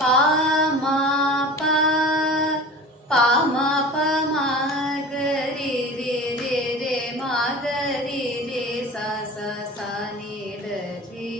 பா மா ப பா மா ப மா க ரி ரி ரி ரி மா க ரி ரி சா சா சா நி த ரி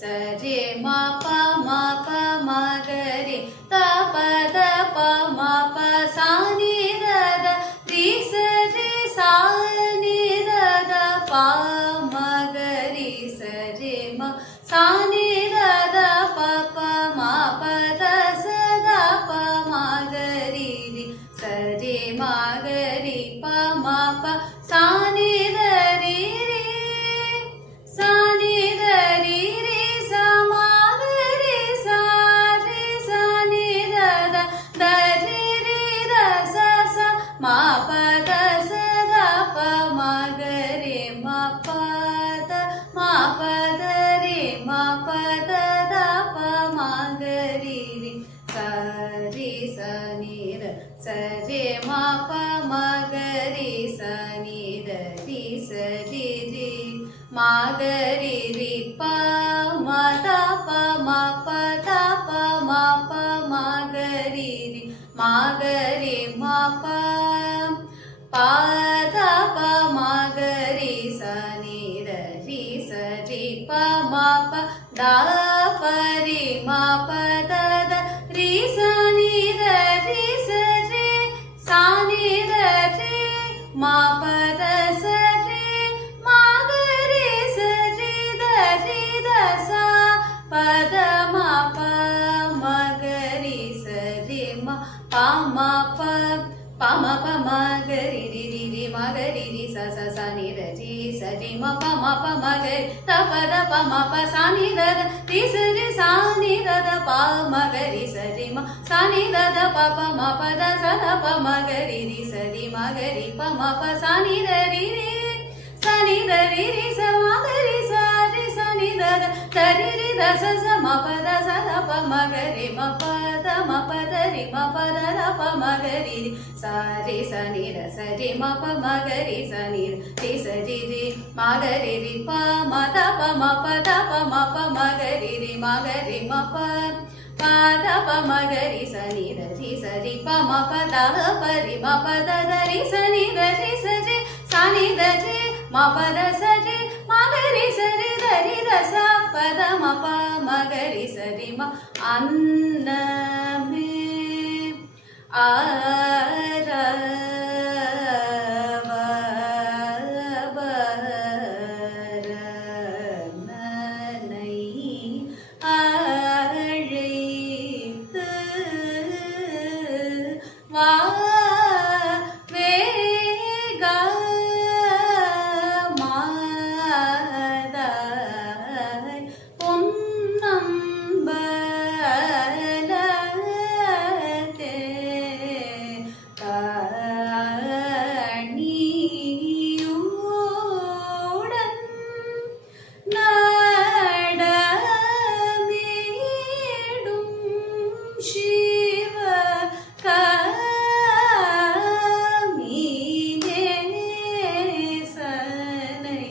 ச ரி மா ப மா ப மா க ரி த ப த ப மா ப சா நி த த ரி ச ரி சா நி த த ப மா க ரி ச ரி மா சா நி த த ப ப மா ப த ச த ப மா க ரி ரி ச ரி மா க ரி ப மா ப சா நி த ரி ரி சா நி த ரி ரி ச மா க ரி சா ரி சா நி த த த ரி ரி த ச ச மா ப த ச த ப மா க ரி மா ப த மா ப த ரி மா ப த த ப மா க ரி ரி ச ரி ச நி த ச ரி மா ப மா க ரி ச நி த ரி ச ரி ரி மா க ரி ரி ப மா த ப மா ப த ப மா ப மா க ரி ரி மா க ரி மா ப ப த ப மா க ரி ச நி த ரி ச ரி ப மா ப த ப ரி மா ப த த ரி ச நி த ரி ச ரி சா நி த ரி மா ப த ச ரி மா க ரி ச ரி த ரி த சா ப த மா ப மா க ரி ச ரி மா ப மா ப ப மா ப மா க ரி ரி ரி ரி மா க ரி ரி ச ச ச நி த ரி ச ரி மா ப மா ப மா க த ப த ப மா ப சா நி த த ரி ச ரி சா நி த த ப மா க ரி ச ரி மா சா நி த த ப ப மா ப த ச த ப மா க ரி ரி ச ரி மா க ரி ப மா ப சா நி த ரி ரி சா நி த ரி ரி ச மா க ரி சா ரி சா நி த த த ரி ரி த ச ச மா ப த ச த ப மா க ரி மா ப த மா ப த ரி மா ப த த ப மா க ரி ரி சா ரி சா நி த ச ரி மா ப மா க ரி சா நி ரி ச ரி ரி மா க ரி ரி ப மா த ப மா ப த ப மா ப மா க ரி ரி மா க ரி மா ப ப த ப மா க ரி ச நி த ரி ச ரி ப மா ப த ப ரி மா ப த த ரி ச நி த ரி ச ரி சா நி த ரி மா ப த ச ரி மா க ரி ச ரி த ரி த ச ப த மா ப மா க ரி ச ரி மா அன்னமே அரவரனை அழைத்து வா வேகமாதாய் பொன்னம்பலத்தே கனியுடன் நடமேடும் சிவ கமீனேசனை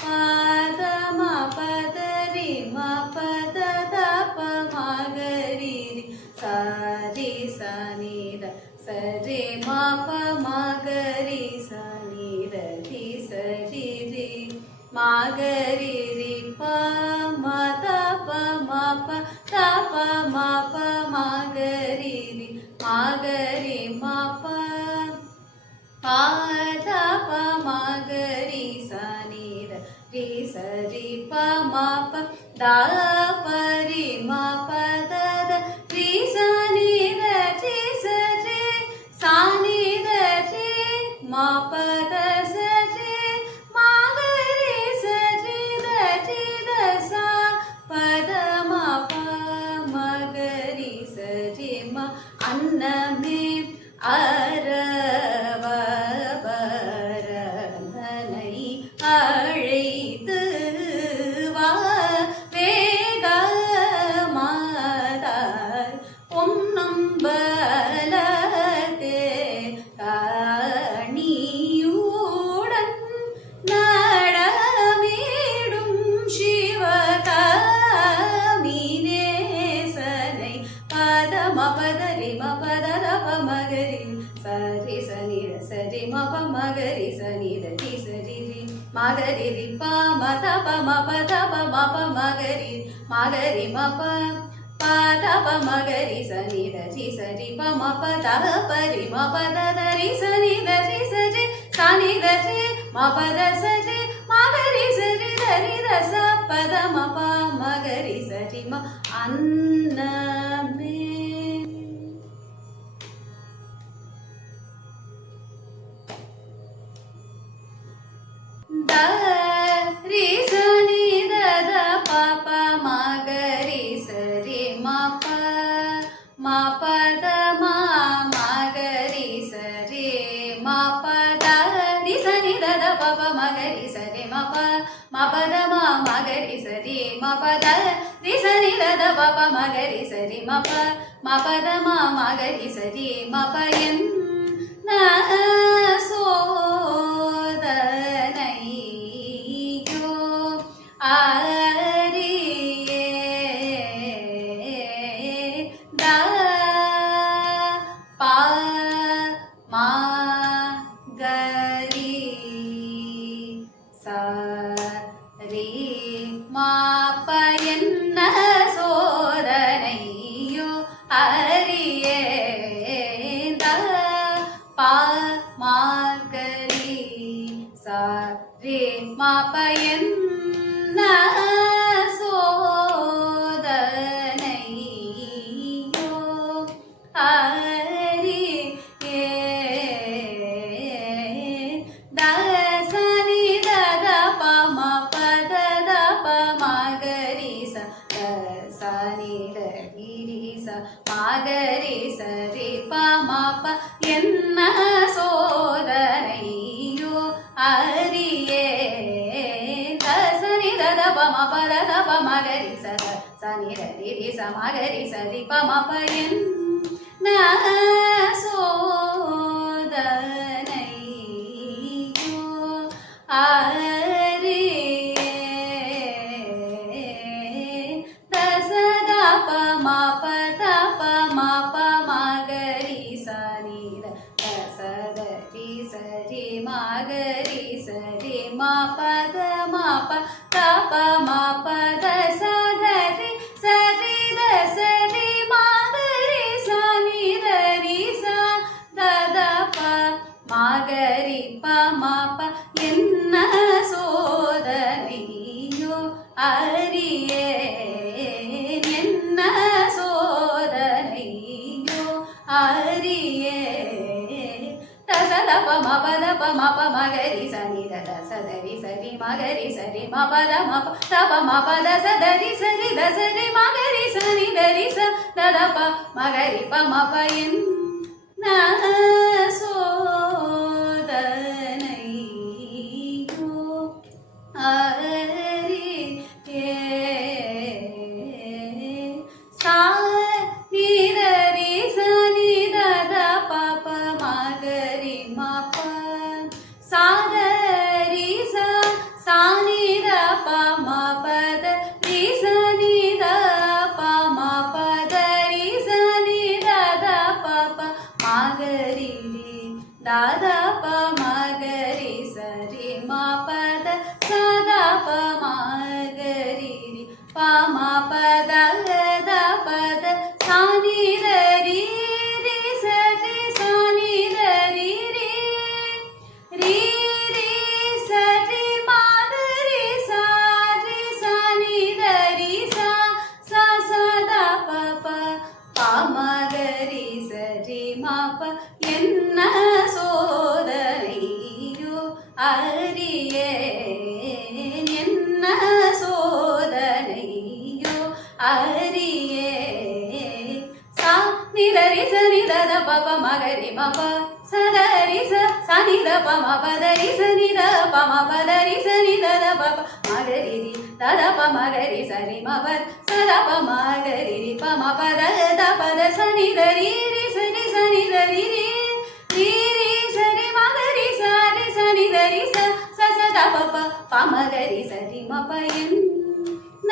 பதமா பதரி மா பத தப மகரிரி சரி சனித சரி மா ப மகரி சனித ரி சரி ரி மகரிரி ப ம தப மா ப தப மா ப மகரிரி மகரி மா ப ப தப மகரி சனித ரி சரி ப மா ப த ப ரி மா ப த த ரி சனி த ரி ச ரி சா நி த ரி மா ப த ச ரி மா க ரி ச ரி த ரி த சா ப த மா ப ம க ரி ச ரி மா அன்னமே அரவரனை அழைத்து வா வேகமாதாய் மகரி சனி ரி சரி ரி மகரி ரி ப ம த ப ம ப த ப ம ப மகரி மகரி ம ப ப த ப மகரி சனி ரி சரி ப ம ப த ப ரி ம ப த த ரி சனி ரி சரி சனி ரி ம ப த சரி மகரி சரி ரி த ச ப த ம ப மகரி சரி ம அன்னமே. த ரி சனி த த ப ப மகரி சரி ம ப ம ப த ம மகரி சரி ம ப த ரி சனி த த ப ப மகரி சரி ம ப ம ப த ம மகரி சரி ம ப த ரி சனி த த ப ப மகரி சரி ம ப ம ப த ம மகரி சரி ம ப என் ந சோதனையோ அரியே த ப ம கரி ச ரி ம ப என்ன சோதனையோ அரியே த ப ம கரி ச ரி ம ப என்ன சோதனையோ அரியே த சனி த த ப ம ப த த ப மகரி ச த சனி ரி ரி ச மகரி ச ரி ப ம ப என்ன சோதனையோ அரியே த சனி த த ப ம ப த த ப மகரி ச த சனி ரி ரி ச மகரி ச ரி ப ம ப என்ன சோதனையோ அரியே த ச த ப ம ப த ப ம ப மகரி சனி த ச த ரி ச ரி மகரி ச ரி ம ப த ம ப த ப ம ப த ச த ரி ச ரி த ச ரி மகரி சனி த ரி ச த த ப மகரி ப ம ப என்ன சோதனையோ அரியே என்ன சோதனையோ அரியே த ச த ப ம ப த ப ம ப மகரி சனி த த ச த ரி ச ரி மகரி ச ரி ம ப த ம ப த ப ம ப த ச த ரி ச ரி த ச ரி மகரி சனி த ரி ச த த ப மகரி ப ம ப என்ன சோதனையோ அரியே சா நீ த ரி ச நீ த த ப ப மகரி ம ப சா த ரி ச சா நீ த ப ம ப த ரி ச நீ த ப ம ப த ரி ச நீ த த ப ப மகரி ரி த த ப மகரி ச ரி ம ப த ச த ப மகரி ரி ப ம ப த த ப த சா நீ த ரி ரி ச ரி சா நீ த ரி ரி ரி ரி ச ரி மகரி ச ரி ச நீ த ரி ச ச ச த ப ப ப மகரி ச ரி ம ப என்ன சோதனையோ அரியே என்ன சோதனையோ அரியே சா நி த ரி ச நி த த ப ப மகரி ம ப ச த ரி ச ச நி த ப ம ப த ரி ச நி த ப ம ப த ரி ச நி த த ப ப மகரி ரி த த ப மகரி ச ரி ம ப ச த ப மகரி ரி ப ம ப த த ப த ச நி த ரி ரி ச ரி ச நி த ரி ரி ரி ரி ச ரி மகரி ச ரி ச நி த ரி ச ச ச த ப ப ப மகரி ச ரி ம ப என்ன